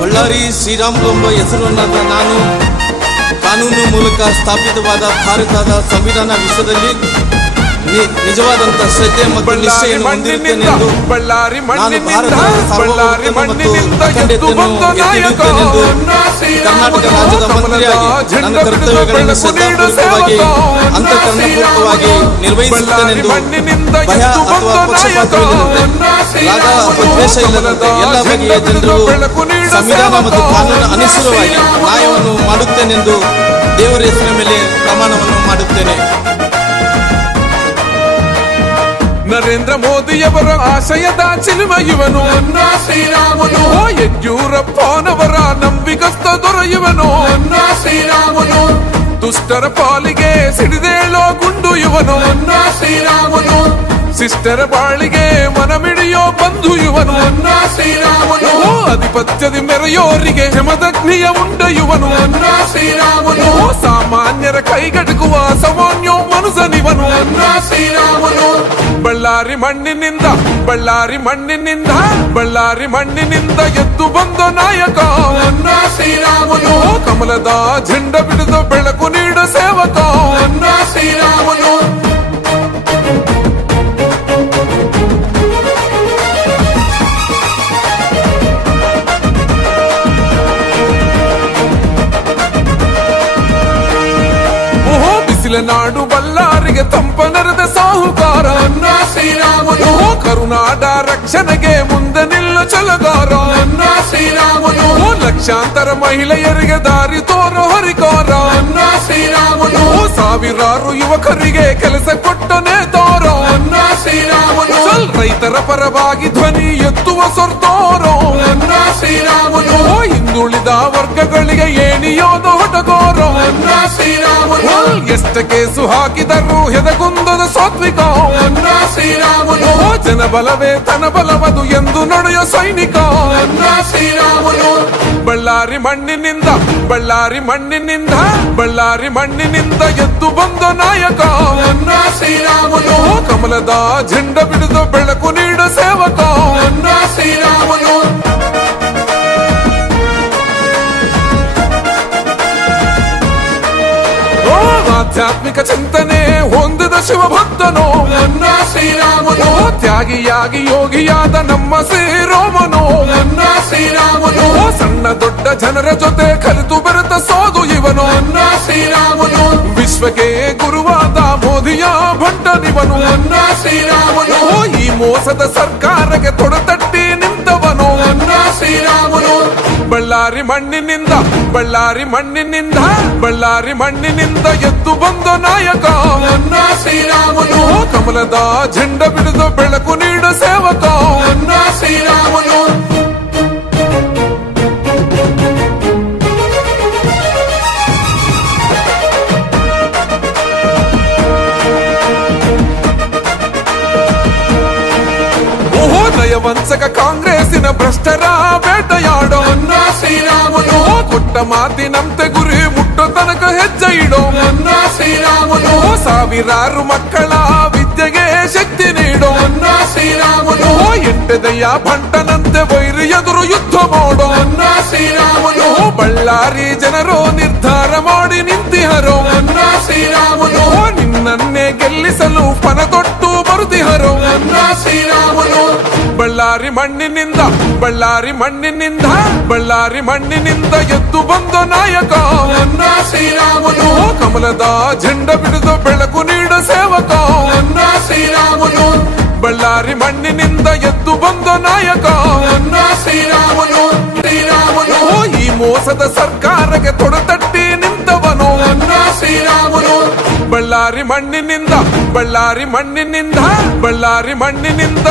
ಬಳ್ಳಾರಿ ಶ್ರೀರಾಮುಲು ಎಂಬ ಹೆಸರನ್ನಾದ ನಾನು ಕಾನೂನು ಮೂಲಕ ಸ್ಥಾಪಿತವಾದ ಭಾರತದ ಸಂವಿಧಾನ ವಿಷಯದಲ್ಲಿ ನಿಜವಾದಂತ ಶ್ರದ್ಧೆ ಮತ್ತು ನಿಷ್ಠೆಯನ್ನು ಹೊಂದಿರುತ್ತೇನೆಂದು ನಾನು ಭಾರತದ ಸಾರ್ವಭೌಮತ್ವ ಮತ್ತು ಅಖಂಡತೆಯನ್ನು ಎತ್ತಿಹಿಡಿಯುತ್ತೇನೆಂದು ಕರ್ನಾಟಕ ರಾಜ್ಯದ ಮಂತ್ರಿಯಾಗಿ ನನ್ನ ಕರ್ತವ್ಯಗಳನ್ನು ಶ್ರದ್ಧಾಪೂರ್ವಕವಾಗಿ ಅಂತಃಕರಣಪೂರ್ವಕವಾಗಿ ನಿರ್ವಹಿಸುತ್ತೇನೆಂದು ಭಯ ಅಥವಾ ಪಕ್ಷಪಾತವಿಲ್ಲದಂತೆ ರಾಗ ಅಥವಾ ದ್ವೇಷ ಇಲ್ಲದಂತೆ ಎಲ್ಲ ಬಗೆಯ ಜನರು ಸಂವಿಧಾನ ಮತ್ತು ಕಾನೂನು ಅನುಸಾರವಾಗಿ ನ್ಯಾಯವನ್ನು ಮಾಡುತ್ತೇನೆಂದು ದೇವರ ಹೆಸರಿನ ಮೇಲೆ ಪ್ರಮಾಣವನ್ನು ಮಾಡುತ್ತೇನೆ. ನರೇಂದ್ರ ಮೋದಿಯವರ ಆಶಯದ ಚಿಲುಮ ಇವನು ಶ್ರೀರಾಮುಲು. ಯಡಿಯೂರಪ್ಪನವರ ನಂಬಿಕಸ್ಥ ದೊರ ಇವನು ಶ್ರೀರಾಮುಲು. ದುಷ್ಟರ ಪಾಲಿಗೆ ಸಿಡಿದೇಳೋ ಗುಂಡು ಇವನು ಶ್ರೀರಾಮುಲು. ಶಿಷ್ಟರ ಬಾಳಿಗೆ ಮನಮಿಡಿಯೋ ಬಂಧು ಇವನು ಶ್ರೀರಾಮುಲು. ಅಧಿಪತ್ಯದಿ ಮೆರೆಯೋರಿಗೆ ಕ್ಷಮದಗ್ನಿಯ ಉಂಡ ಇವನು ಶ್ರೀರಾಮುಲು. ಸಾಮಾನ್ಯರ ಕೈಗಟಕುವ ಸಾಮಾನ್ಯೋ ಮನುಜನಿವನು ಶ್ರೀರಾಮುಲು. ಬಳ್ಳಾರಿ ಮಣ್ಣಿನಿಂದ ಬಳ್ಳಾರಿ ಮಣ್ಣಿನಿಂದ ಬಳ್ಳಾರಿ ಮಣ್ಣಿನಿಂದ ಎದ್ದು ಬಂದ ನಾಯಕ ಶ್ರೀರಾಮುಲು. ಕಮಲದ ಝಂಡ ಬಿಡಿದು ಬೆಳಕು ನೀಡ ಸೇವಕ ಶ್ರೀರಾಮುಲು. ನಾಡು ಬಳ್ಳಾರಿಗೆ ತಂಪ ನೆರೆದ ಸಾಹುಕಾರ ಶ್ರೀರಾಮುಲು. ಕರುನಾಡ ರಕ್ಷಣೆಗೆ ಮುಂದೆ ನಿಲ್ಲ ಛಲಗಾರ ಶ್ರೀರಾಮುಲು. ಲಕ್ಷಾಂತರ ಮಹಿಳೆಯರಿಗೆ ದಾರಿ ತೋರೋ ಹರಿಕಾರ ಶ್ರೀರಾಮುಲು. ಸಾವಿರಾರು ಯುವಕರಿಗೆ ಕೆಲಸ ಕೊಟ್ಟ ನೇತಾರ ಶ್ರೀರಾಮುಲು. ರೈತರ ಪರವಾಗಿ ಧ್ವನಿ ಎತ್ತುವ ಸೊರ್ತೋರೋ ಶ್ರೀರಾಮುಲು. ಹಿಂದುಳಿದ ವರ್ಗಗಳಿಗೆ ಏಣಿಯೋದ ಹೊಟಗೋರ ಶ್ರೀರಾಮುಲು. ಎಷ್ಟ ಕೇಸು ಹಾಕಿದರು ಹೆದಗುಂದದ ಸಾತ್ವಿಕ ಶ್ರೀರಾಮುಲು. ಜನಬಲವೇ ತನ ಬಲವದು ಎಂದು ನಡೆಯ ಸೈನಿಕ ಶ್ರೀರಾಮುಲು. ಬಳ್ಳಾರಿ ಮಣ್ಣಿನಿಂದ ಬಳ್ಳಾರಿ ಮಣ್ಣಿನಿಂದ ಬಳ್ಳಾರಿ ಮಣ್ಣಿನಿಂದ ಎದ್ದು ಬಂದ ನಾಯಕ ಶ್ರೀರಾಮುಲು. ಕಮಲದ ಝಂಡ ಬಿಡಿದು ಬೆಳಕು ನೀಡ ಸೇವಕ ಶ್ರೀರಾಮುಲು. ಆಧ್ಯಾತ್ಮಿಕ ಚಿಂತನೆ ಹೊಂದಿದ ಶಿವಭಕ್ತನು ಶ್ರೀರಾಮುಲು. ತ್ಯಾಗಿಯಾಗಿ ಯೋಗಿಯಾದ ನಮ್ಮ ಶ್ರೀರಾಮನು ಶ್ರೀರಾಮುಲು. ಸಣ್ಣ ದೊಡ್ಡ ಜನರ ಜೊತೆ ಕಲಿತು ಬೆರೆತ ಸೋದು ಇವನು ಶ್ರೀರಾಮುಲು. ವಿಶ್ವಕ್ಕೆ ಗುರುವಾದ ಮೋದಿಯ ಭಂಟನಿವನು ಶ್ರೀರಾಮುಲು. ಈ ಮೋಸದ ಸರ್ಕಾರಕ್ಕೆ ತೊಡೆತಟ್ಟಿ ನಿಂತವನು ಶ್ರೀರಾಮುಲು. ಬಳ್ಳಾರಿ ಮಣ್ಣಿನಿಂದ ಬಳ್ಳಾರಿ ಮಣ್ಣಿನಿಂದ ಬಳ್ಳಾರಿ ಮಣ್ಣಿನಿಂದ ಎದ್ದು ಬಂದ ನಾಯಕ ಶ್ರೀರಾಮುಲು. ಕಮಲದ ಝಂಡ ಬಿಡಿದು ಬೆಳಕು ನೀಡ ಸೇವಕ ಶ್ರೀರಾಮುಲು. ನಯವಂಚಕ ಕಾಂಗ್ರೆಸ್ಸಿನ ಭ್ರಷ್ಟರ ಬೇಟೆಯಾಡೋ ಶ್ರೀರಾಮುಲು. ಕೊಟ್ಟ ಮಾತಿನಂತೆ ಗುರಿ ಮುಟ್ಟೋ ತನಕ ಹೆಜ್ಜೆ ಇಡೋ ಶ್ರೀರಾಮುಲು. ಸಾವಿರಾರು ಮಕ್ಕಳ ವಿದ್ಯೆಗೆ ಶಕ್ತಿ ನೀಡೋ ಶ್ರೀರಾಮುಲು. ಎಂಟದಯ್ಯ ಭಂಟನಂತೆ ವೈರಿ ಎದುರು ಯುದ್ಧ ಮಾಡೋ ಶ್ರೀರಾಮುಲು. ಬಳ್ಳಾರಿ ಜನರು ನಿರ್ಧಾರ ಮಾಡಿ ನಿಂತಿಹರೋ ಶ್ರೀರಾಮುಲು. ನಿನ್ನನ್ನೇ ಗೆಲ್ಲಿಸಲು ಪಣ ತೊಟ್ಟು ಬರುತ್ತಿಹರೋ ಶ್ರೀರಾಮುಲು. ಬಳ್ಳಾರಿ ಮಣ್ಣಿನಿಂದ ಬಳ್ಳಾರಿ ಮಣ್ಣಿನಿಂದ ಬಳ್ಳಾರಿ ಮಣ್ಣಿನಿಂದ ಎದ್ದು ಬಂದ ನಾಯಕ ಶ್ರೀರಾಮುಲು. ಕಮಲದ ಝಂಡ ಬಿಡಿದು ಬೆಳಕು ನೀಡ ಸೇವಕ ಶ್ರೀರಾಮುಲು. ಬಳ್ಳಾರಿ ಮಣ್ಣಿನಿಂದ ಎದ್ದು ಬಂದ ನಾಯಕ ಶ್ರೀರಾಮುಲು. ಶ್ರೀರಾಮುಲು. ಈ ಮೋಸದ ಸರ್ಕಾರಕ್ಕೆ ತೊಡೆತಟ್ಟಿ ನಿಂತವನು ಶ್ರೀರಾಮುಲು. ಬಳ್ಳಾರಿ ಮಣ್ಣಿನಿಂದ ಬಳ್ಳಾರಿ ಮಣ್ಣಿನಿಂದ ಬಳ್ಳಾರಿ ಮಣ್ಣಿನಿಂದ